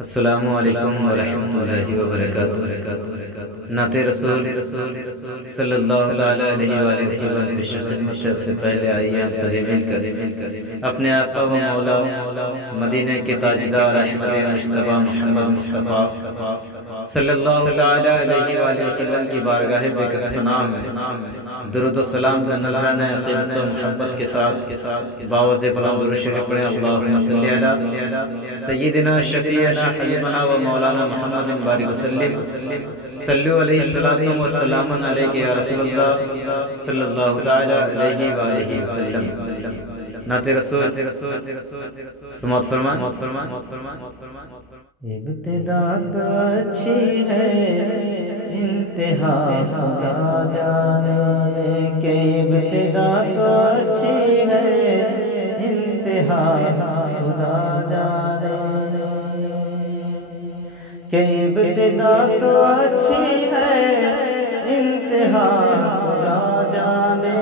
السلام علیکم ورحمۃ اللہ وبرکاتہ۔ نعت رسول صلی اللہ علیہ وآلہ وسلم کی خدمت سے پہلے آئیے ہم سبھی مل کر اپنے آقا و مولا مدینہ کے تاجدار احمد مجتبی محمد مصطفیٰ صلی اللہ علیہ وآلہ وسلم کی بارگاہ بکثرت میں درود و سلام کا نذرانہ عقیدت و محبت کے ساتھ باوز بلند درود شریف پڑھیں۔ اللہم صلی علی سیدنا شفیعنا حبیبنا و مولانا محمد بارک وسلم صلو علیہ الصلاۃ والسلام علیک یا رسول اللہ صلی اللہ علیہ وآلہ وسلم۔ نعت رسول سماعت فرمان۔ ابتدا تو اچھی ہے انتہا خدا جانے کہ ابتدا تو اچھی ہے انتہا خدا جانے کہ ابتدا تو اچھی ہے انتہا خدا جانے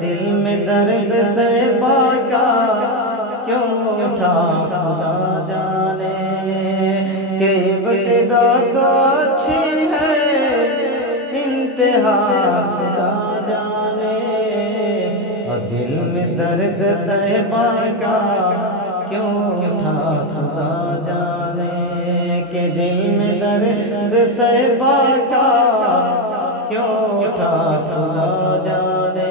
دل میں درد طیبہ کا کیوں اٹھا خدا جانے کہ ابتدا تو اچھی ہے انتہا خدا جانے اور دل میں درد طیبہ کا کیوں اٹھا خدا جانے کہ دل میں درد طیبہ کا کیوں اٹھا خدا جانے۔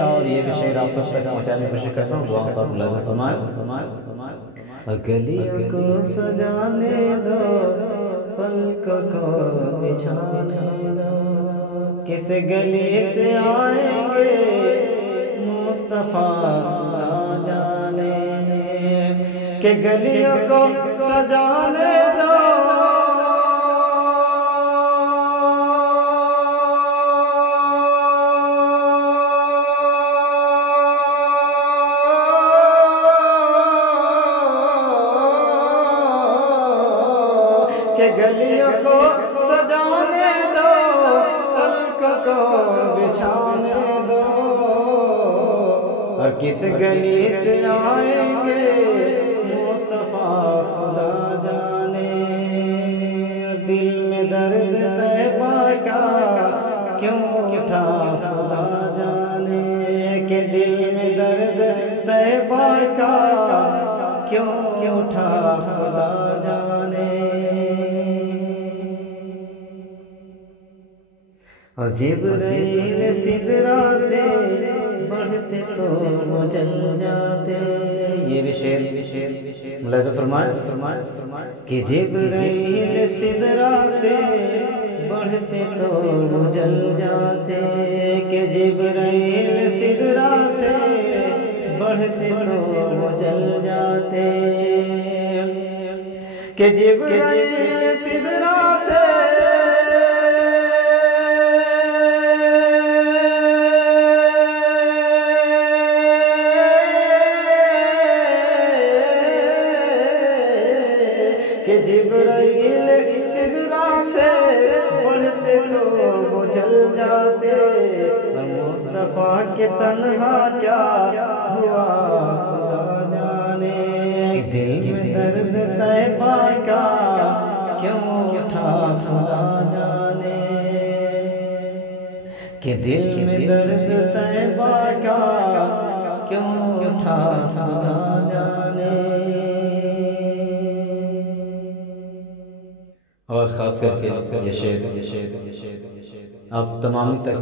اور یہ بھی شعر آپ سب تک پہنچانے کی کوشش کرتا ہوں، دعا صاحب اللہ فرمائے۔ گلیوں کو سجانے دو پلکوں کو بچھانے دو، کس گلی سے آئیں گے مصطفیٰ خدا جانے کہ گلیوں کو سجانے دو کہ گلیوں کو سجانے دو پلکوں کو بچھانے دو اور کس گلی سے آئیں گے مصطفیٰ خدا جانے دل میں درد طیبہ کا کیوں اٹھا خدا جانے کہ دل میں درد طیبہ کا کیوں اٹھا خدا جانے۔ اور جبرائیل سدرا سے بڑھتے تو وہ جل جاتے، یہ بھی شعر ملاحظہ فرمائے کہ جبرائیل سدرا سے بڑھتے تو وہ جل جاتے کہ جبرائیل سدرا سے بڑھتے تو وہ جل جاتے کہ جبرائیل سدرا سے کہ جبرائیل سدرا سے بڑھتے تو وہ جل جاتے اور مصطفیٰ کے تنہا کیا ہوا خدا جانے دل میں درد طیبہ کا کیوں اٹھا خدا جانے کہ دل میں درد طیبہ کا کیوں اٹھا خدا جانے۔ اور خاص کر کے یہ شعر آپ تمام تک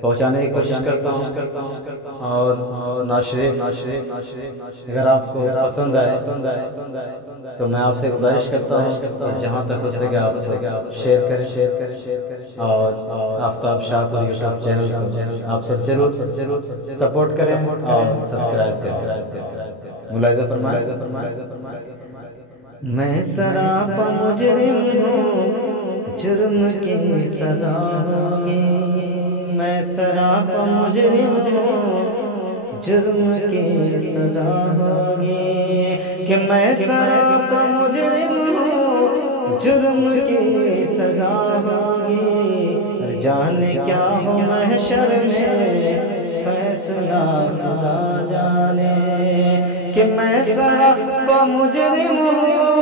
پہنچانے کی کوشش کرتا ہوں اور ناشرے اگر آپ کو پسند آئے تو میں آپ سے گزارش کرتا ہوں جہاں تک ہو سکے آپ شیئر کریں اور آفتاب شاہ کو یوٹیوب چینل کو آپ سب ضرور سپورٹ کریں اور سبسکرائب کریں۔ ملاحظہ فرمائے میں سراپا مجرم ہوں جرم کی سزا ہوگی، میں سراپا مجرم ہوں جرم کی سزا ہوگی کہ میں سراپا مجرم ہوں جرم کی سزا ہوگی جانے کیا ہو محشر میں فیصلہ خدا جانے کہ میں سراپا مجرم ہوں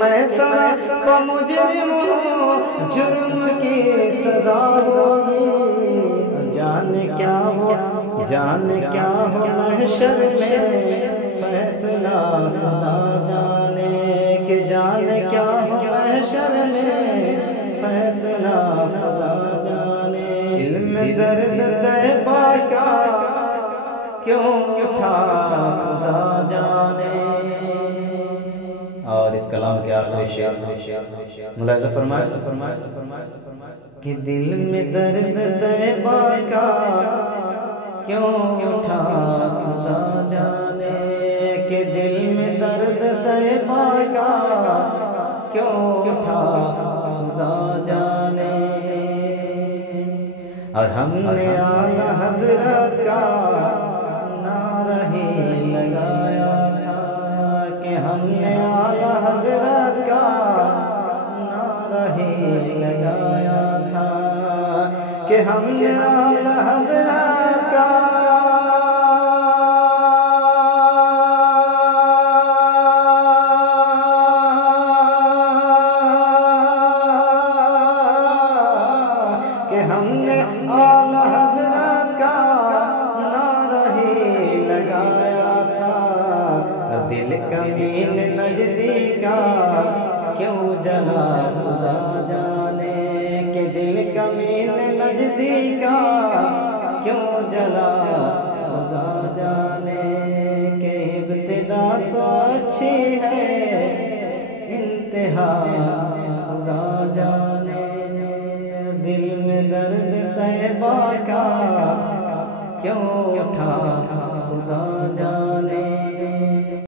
میں سرا مجرم ہوں جرم کی سزا ہوگی جانے کیا ہو محشر میں فیصلہ خدا جانے کہ جانے کیا ہو محشر میں فیصلہ خدا جانے علم درد طیبہ کا کیوں اٹھا خدا جانے اور اس کلام کے آخری شعر ملاحظہ فرمائے کہ دل میں درد طیبہ کا کیوں اٹھا خدا جانے کہ دل میں درد طیبہ کا کیوں اٹھا خدا جانے اور ہم نے اعلی حضرت کا نعرہ ہی لگایا تھا کہ ہم نے اعلی حضرت کا نعرہ ہی لگایا تھا کہ ہم نے اعلی حضرت کا اعلی حضرت کا نعرہ ہی لگایا تھا دل کمین نجدی کا کیوں جلا خدا جانے کہ دل کمین نجدی کا کیوں جلا خدا جانے کہ ابتدا تو اچھی ہے انتہا خدا جانے دل میں درد طیبہ کا کیوں اٹھا